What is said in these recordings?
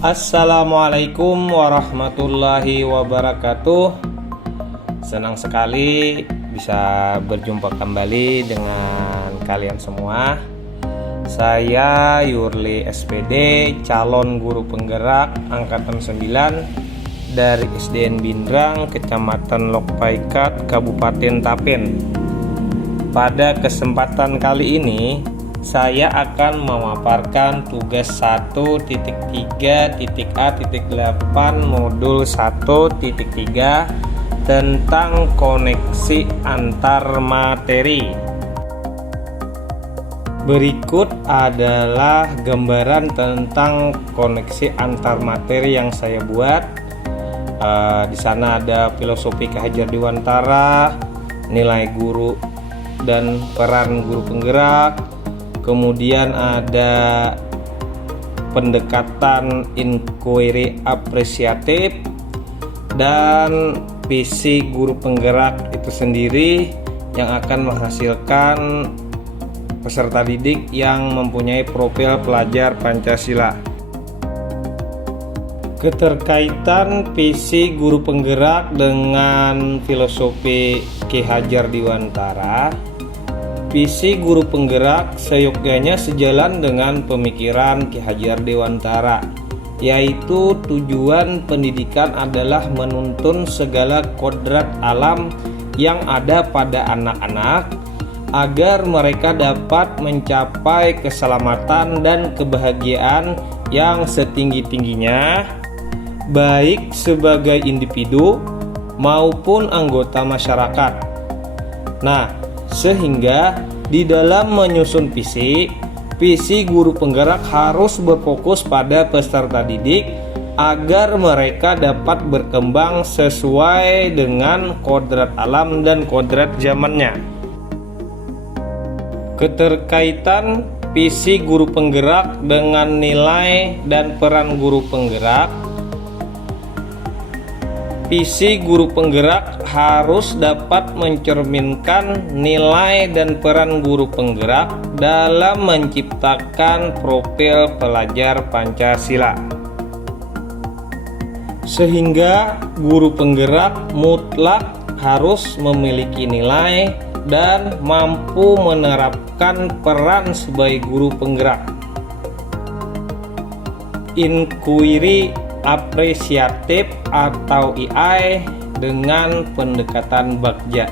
Assalamualaikum warahmatullahi wabarakatuh. Senang sekali bisa berjumpa kembali dengan kalian semua. Saya Yurli SPD, calon guru penggerak angkatan 9 dari SDN Bindrang, Kecamatan Lokpaikat, Kabupaten Tapen. Pada kesempatan kali ini saya akan memaparkan tugas 1.3.A.8 modul 1.3 tentang koneksi antar materi. Berikut adalah gambaran tentang koneksi antar materi yang saya buat. Di sana ada filosofi Ki Hajar Dewantara, nilai guru dan peran guru penggerak, kemudian ada pendekatan inquiry apresiatif, dan visi guru penggerak itu sendiri yang akan menghasilkan peserta didik yang mempunyai profil pelajar Pancasila. Keterkaitan visi guru penggerak dengan filosofi Ki Hajar Dewantara. Visi guru penggerak seyogyanya sejalan dengan pemikiran Ki Hajar Dewantara, yaitu tujuan pendidikan adalah menuntun segala kodrat alam yang ada pada anak-anak agar mereka dapat mencapai keselamatan dan kebahagiaan yang setinggi-tingginya, baik sebagai individu maupun anggota masyarakat. Nah, sehingga di dalam menyusun visi guru penggerak harus berfokus pada peserta didik agar mereka dapat berkembang sesuai dengan kodrat alam dan kodrat zamannya. Keterkaitan visi guru penggerak dengan nilai dan peran guru penggerak. Visi guru penggerak harus dapat mencerminkan nilai dan peran guru penggerak dalam menciptakan profil pelajar Pancasila, sehingga guru penggerak mutlak harus memiliki nilai dan mampu menerapkan peran sebagai guru penggerak. Inquiry apresiatif atau IAI dengan pendekatan bagja.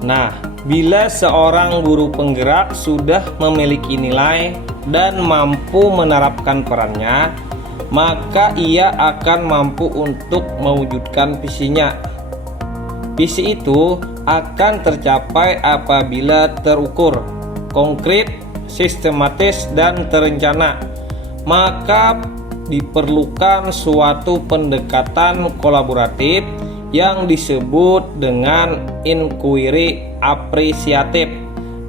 Nah, bila seorang guru penggerak sudah memiliki nilai dan mampu menerapkan perannya, maka ia akan mampu untuk mewujudkan visinya. Visi itu akan tercapai apabila terukur, konkret, sistematis, dan terencana. Maka diperlukan suatu pendekatan kolaboratif yang disebut dengan inquiry apresiatif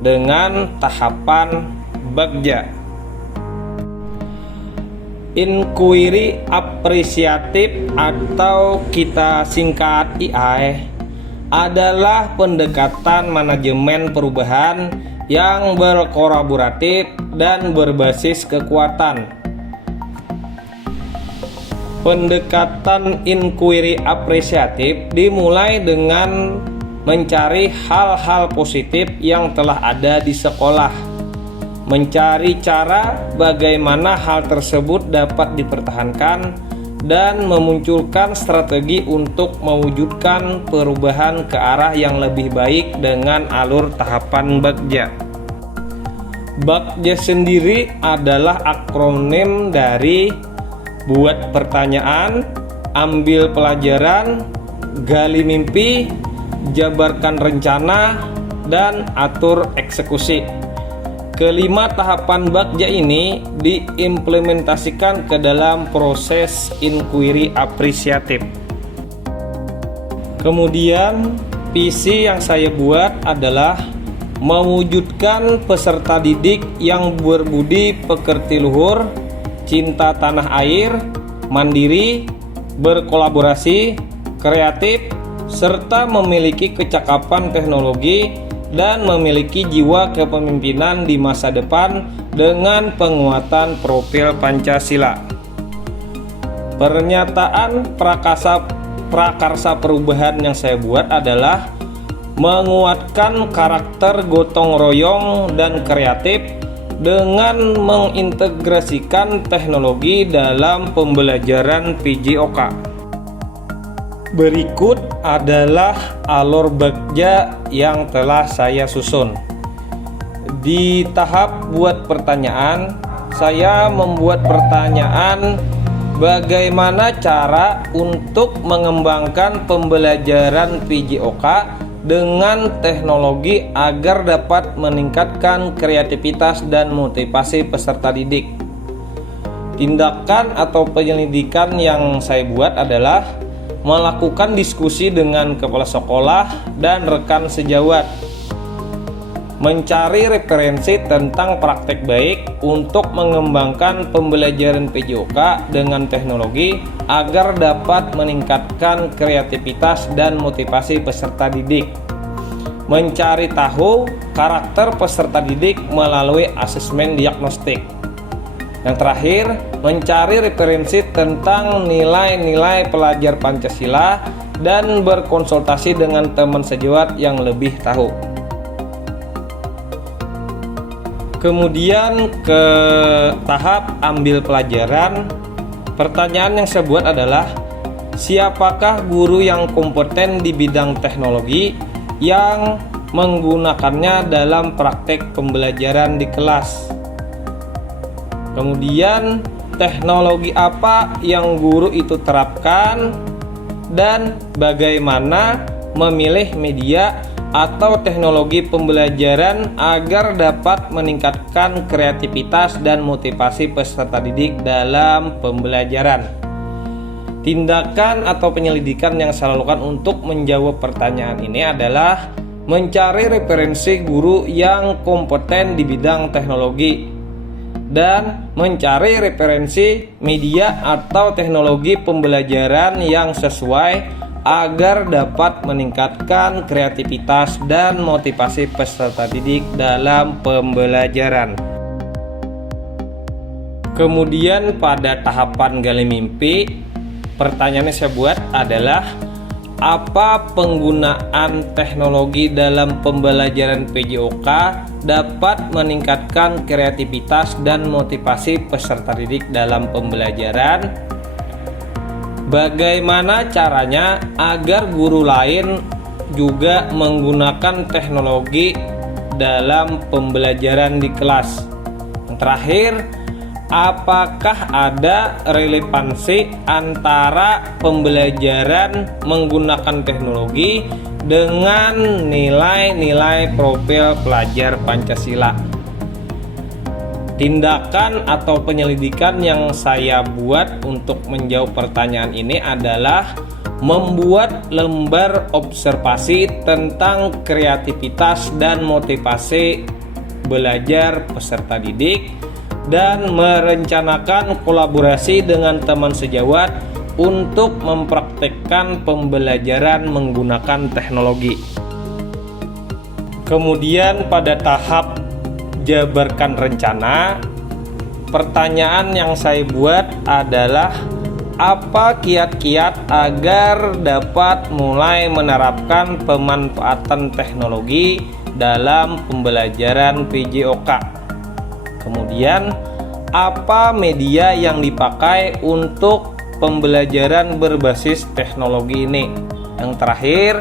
dengan tahapan bagja. Inquiry apresiatif atau kita singkat IAI adalah pendekatan manajemen perubahan yang berkolaboratif dan berbasis kekuatan. Pendekatan inquiry apresiatif dimulai dengan mencari hal-hal positif yang telah ada di sekolah, mencari cara bagaimana hal tersebut dapat dipertahankan, dan memunculkan strategi untuk mewujudkan perubahan ke arah yang lebih baik dengan alur tahapan bagja. Bagja sendiri adalah akronim dari buat pertanyaan, ambil pelajaran, gali mimpi, jabarkan rencana, dan atur eksekusi. Kelima tahapan bagja ini diimplementasikan ke dalam proses inquiry apresiatif. Kemudian visi yang saya buat adalah mewujudkan peserta didik yang berbudi pekerti luhur, cinta tanah air, mandiri, berkolaborasi, kreatif, serta memiliki kecakapan teknologi dan memiliki jiwa kepemimpinan di masa depan dengan penguatan profil Pancasila. Pernyataan prakarsa perubahan yang saya buat adalah menguatkan karakter gotong royong dan kreatif dengan mengintegrasikan teknologi dalam pembelajaran PJOK. Berikut adalah alur bagja yang telah saya susun. Di tahap buat pertanyaan, saya membuat pertanyaan bagaimana cara untuk mengembangkan pembelajaran PJOK dengan teknologi agar dapat meningkatkan kreativitas dan motivasi peserta didik. Tindakan atau penyelidikan yang saya buat adalah melakukan diskusi dengan kepala sekolah dan rekan sejawat, mencari referensi tentang praktek baik untuk mengembangkan pembelajaran PJOK dengan teknologi agar dapat meningkatkan kreativitas dan motivasi peserta didik, mencari tahu karakter peserta didik melalui asesmen diagnostik. Yang terakhir, mencari referensi tentang nilai-nilai pelajar Pancasila dan berkonsultasi dengan teman sejawat yang lebih tahu. Kemudian ke tahap ambil pelajaran. Pertanyaan yang saya buat adalah, siapakah guru yang kompeten di bidang teknologi yang menggunakannya dalam praktek pembelajaran di kelas? Kemudian teknologi apa yang guru itu terapkan dan bagaimana memilih media atau teknologi pembelajaran agar dapat meningkatkan kreativitas dan motivasi peserta didik dalam pembelajaran. Tindakan atau penyelidikan yang saya lakukan untuk menjawab pertanyaan ini adalah mencari referensi guru yang kompeten di bidang teknologi dan mencari referensi media atau teknologi pembelajaran yang sesuai agar dapat meningkatkan kreativitas dan motivasi peserta didik dalam pembelajaran. Kemudian pada tahapan gali mimpi, pertanyaan yang saya buat adalah, apa penggunaan teknologi dalam pembelajaran PJOK dapat meningkatkan kreativitas dan motivasi peserta didik dalam pembelajaran? Bagaimana caranya agar guru lain juga menggunakan teknologi dalam pembelajaran di kelas? Yang terakhir, apakah ada relevansi antara pembelajaran menggunakan teknologi dengan nilai-nilai profil pelajar Pancasila? Tindakan atau penyelidikan yang saya buat untuk menjawab pertanyaan ini adalah membuat lembar observasi tentang kreativitas dan motivasi belajar peserta didik dan merencanakan kolaborasi dengan teman sejawat untuk mempraktekkan pembelajaran menggunakan teknologi. Kemudian pada tahap jabarkan rencana, pertanyaan yang saya buat adalah, apa kiat-kiat agar dapat mulai menerapkan pemanfaatan teknologi dalam pembelajaran PJOK? Kemudian, apa media yang dipakai untuk pembelajaran berbasis teknologi ini? Yang terakhir,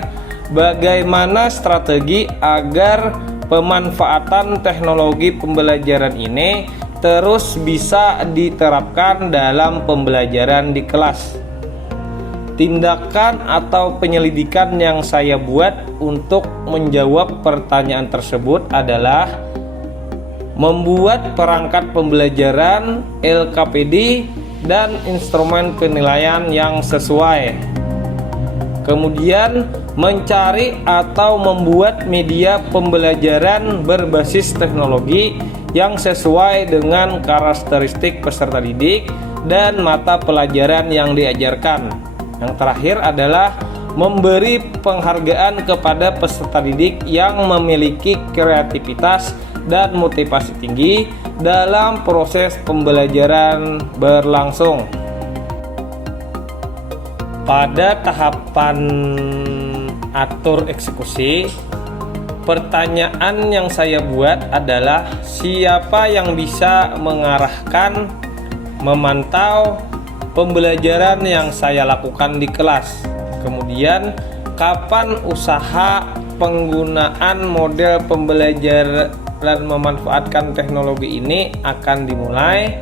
bagaimana strategi agar pemanfaatan teknologi pembelajaran ini terus bisa diterapkan dalam pembelajaran di kelas? Tindakan atau penyelidikan yang saya buat untuk menjawab pertanyaan tersebut adalah membuat perangkat pembelajaran, LKPD, dan instrumen penilaian yang sesuai. Kemudian mencari atau membuat media pembelajaran berbasis teknologi yang sesuai dengan karakteristik peserta didik dan mata pelajaran yang diajarkan. Yang terakhir adalah memberi penghargaan kepada peserta didik yang memiliki kreativitas dan motivasi tinggi dalam proses pembelajaran berlangsung. Pada tahapan atur eksekusi, pertanyaan yang saya buat adalah siapa yang bisa mengarahkan, memantau pembelajaran yang saya lakukan di kelas. Kemudian, kapan usaha penggunaan model pembelajaran memanfaatkan teknologi ini akan dimulai.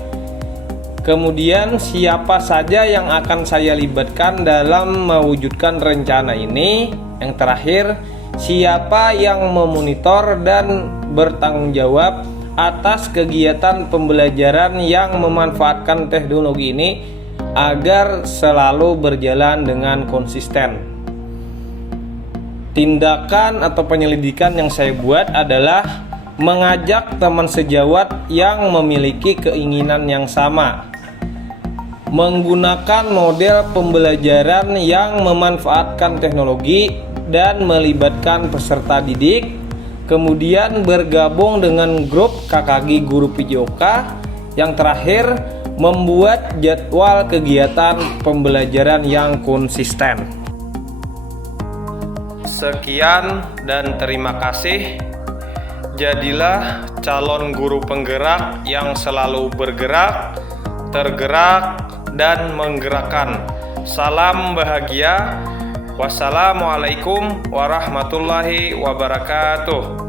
Kemudian siapa saja yang akan saya libatkan dalam mewujudkan rencana ini. Yang terakhir, siapa yang memonitor dan bertanggung jawab atas kegiatan pembelajaran yang memanfaatkan teknologi ini agar selalu berjalan dengan konsisten. Tindakan atau penyelidikan yang saya buat adalah mengajak teman sejawat yang memiliki keinginan yang sama, menggunakan model pembelajaran yang memanfaatkan teknologi dan melibatkan peserta didik, kemudian bergabung dengan grup KKG Guru PJOK, yang terakhir membuat jadwal kegiatan pembelajaran yang konsisten. Sekian dan terima kasih. Jadilah calon guru penggerak yang selalu bergerak, tergerak, dan menggerakkan. Salam bahagia. Wassalamualaikum warahmatullahi wabarakatuh.